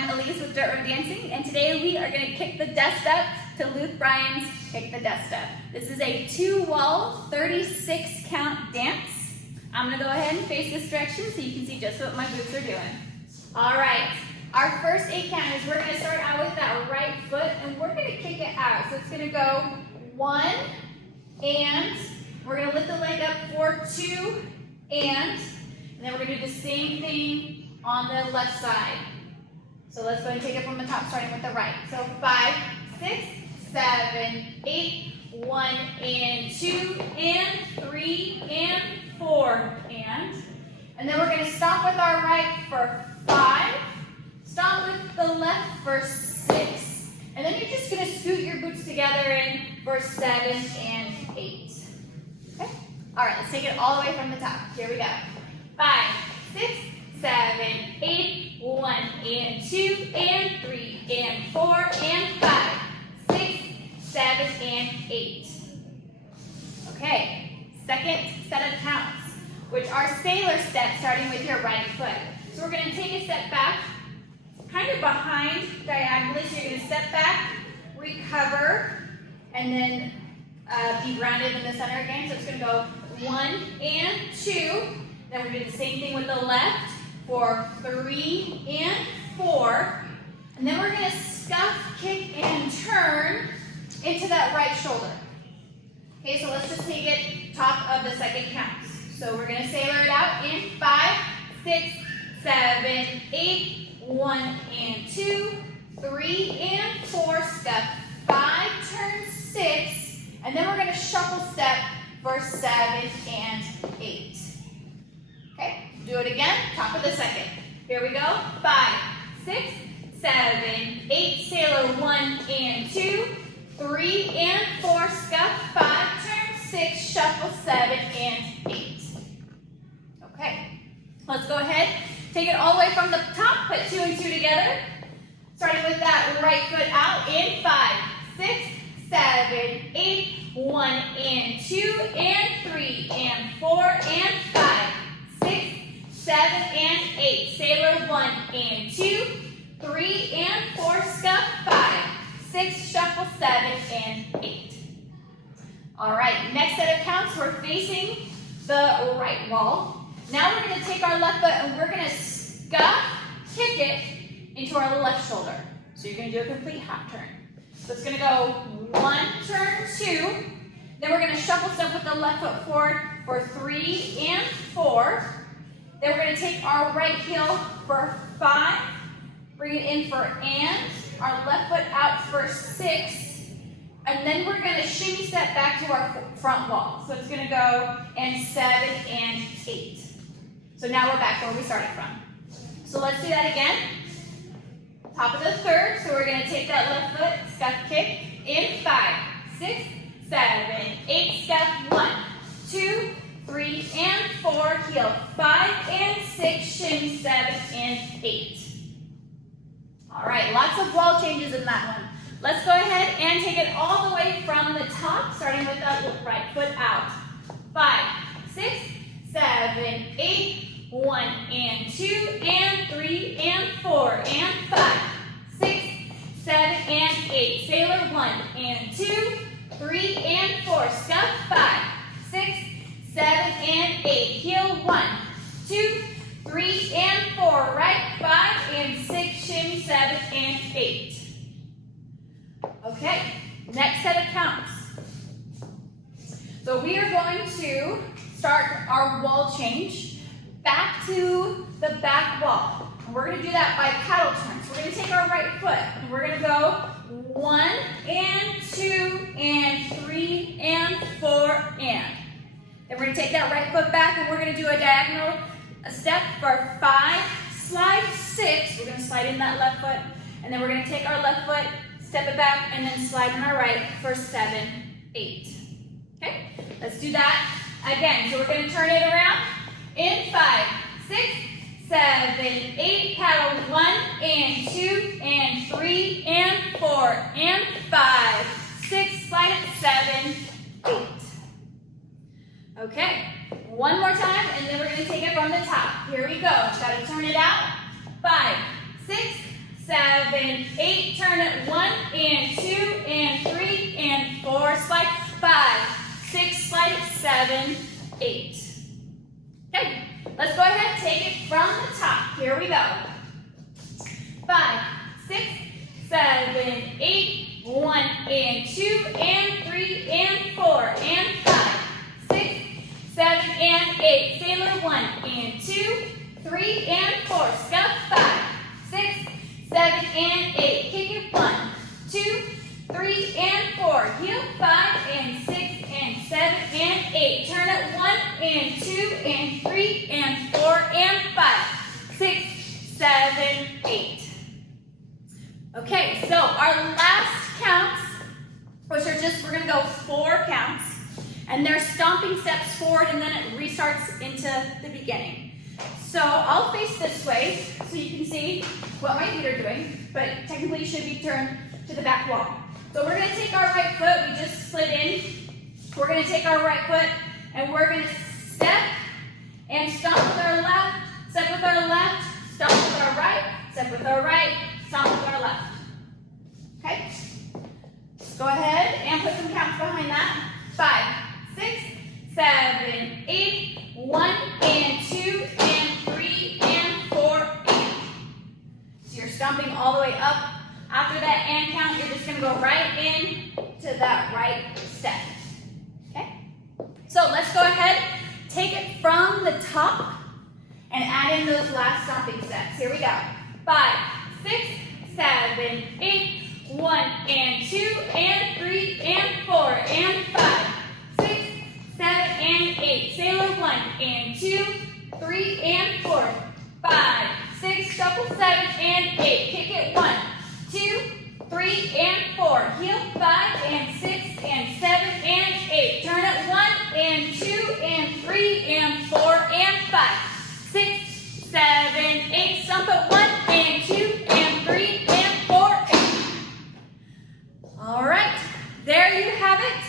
I'm Elise with Dirt Road Dancing, and today we are going to kick the dust up to Luke Bryan's Kick the Dust Up. This is a 2-wall, 36 count dance. I'm going to go ahead and face this direction so you can see just what my boots are doing. All right, our first 8 count is we're going to start out with that right foot, and we're going to kick it out. So it's going to go 1, and we're going to lift the leg up for 2, and then we're going to do the same thing on the left side. So let's go and take it from the top, starting with the right. So 5, 6, 7, 8, 1 and 2 and 3 and 4 and then we're going to stop with our right for 5, stop with the left for 6, and then you're just going to scoot your boots together in for 7 and 8. Okay? All right, let's take it all the way from the top. Here we go. 5, 6, 7, 8, 1 and 2 and 3 and 4 and 5, 6, 7 and 8. Okay, second set of counts, which are sailor steps, starting with your right foot. So we're going to take a step back, kind of behind diagonally. So you're going to step back, recover, and then be grounded in the center again. So it's going to go 1 and 2. Then we're going to do the same thing with the left for 3 and 4. And then we're going to scuff, kick, and turn into that right shoulder. Okay, so let's just take it top of the second count. So we're going to sailor it out in 5, 6, 7, 8, 1 and 2, 3 and 4, step 5, turn 6, and then we're going to shuffle step for 7 and 8. Okay, do it again, top of the second. Here we go, 5, 6, 7, 8, sailor 1 and 2, 3 and 4, scuff 5, turn 6, shuffle 7 and 8. Okay, let's go ahead, take it all the way from the top, put 2 and 2 together, starting with that right foot out in 5, 6, 7, 8, 1 and 2 and 3 and 4 and 5, 6, 7 and 8, sailor 1 and 2, 3 and 4, scuff 5, 6, shuffle 7 and 8. All right, next set of counts, we're facing the right wall. Now we're going to take our left foot and we're going to scuff, kick it into our left shoulder. So you're going to do a complete half turn. So it's going to go 1, turn 2. Then we're going to shuffle step with the left foot forward for 3 and 4. Then we're going to take our right heel for 5, bring it in for and, our left foot out for 6, and then we're going to shimmy step back to our front wall. So it's going to go and 7 and 8. So now we're back where we started from. So let's do that again. Top of the third, so we're going to take that left foot, scuff kick, in 5, 6, 7, 8, scuff 1, 2, 3 and 4, heel 5 and 6, shimmy 7 and 8. All right, lots of wall changes in that one. Let's go ahead and take it all the way from the top, starting with that right foot out. 5, 6, 7, 8, 1 and 2 and 3 and 4 and 5, 6, 7 and 8, sailor 1 and 2, 3 and 4, scuff 5, 6, 7 and 8, heel 1, 2, 3 and 4, right 5 and 6, shimmy 7 and 8. Okay, next set of counts. So we are going to start our wall change back to the back wall. And we're going to do that by paddle turns. We're going to take our right foot and we're going to go 1 and 2 and 3 and 4 and. Then we're going to take that right foot back and we're going to do a diagonal step for 5, slide 6. We're going to slide in that left foot, and then we're going to take our left foot, step it back, and then slide in our right for 7, 8. Okay, let's do that again. So we're going to turn it around in 5, 6, 7, 8, paddle 1 and 2 and 3 and 4 and 5, 6, slide it 7, 8. Okay, one more time, and then we're going to take it from the top. Here we go. Got to turn it out. 5, 6, 7, 8. Turn it 1 and 2 and 3 and 4. Slide 5, 6. Slide it 7, 8. Okay, let's go ahead and take it from the top. Here we go. 5, 6, 7, 8. 1 and 2 and 3 and 4 and 5, 6, 7 and 8. Sailor 1 and 2, 3 and 4. Scuff 5, 6, 7 and 8. Kick it 1, 2, 3 and 4. Heel 5 and 6 and 7 and 8. Turn it 1 and 2 and 3 and 4 and 5, 6, 7, 8. Okay, so our last counts, which are just, we're going to go 4 counts, and they're stomping steps forward, and then it restarts into the beginning. So I'll face this way so you can see what my feet are doing, but technically you should be turned to the back wall. So we're going to take our right foot, we just slid in. We're going to take our right foot, and we're going to step and stomp with our left, step with our left, stomp with our right, step with our right, stomp with our left. Okay? Go ahead and put some counts behind that. 5, 6, 7, 8. 1 and 2 and 3 and 4 and. So you're stomping all the way up. After that and count, you're just going to go right in to that right step. Okay? So let's go ahead, take it from the top, and add in those last stomping steps. Here we go. 5, 6, 7, 8. 1 and 2 and 3 and 4 and 5, 6, 7 and 8. Sailor 1 and 2, 3 and 4, 5, 6, double 7 and 8. Kick it 1, 2, 3 and 4. Heel 5 and 6 and 7 and 8. Turn it 1 and 2 and 3 and 4 and 5, 6, 7, 8. Stomp it 1 and 2 and 3 and 4 and. All right, there you have it.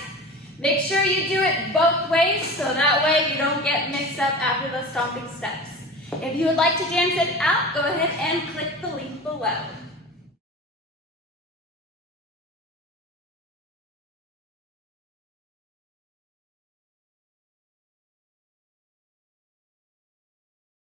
Make sure you do it both ways so that way you don't get mixed up after the stomping steps. If you would like to dance it out, go ahead and click the link below.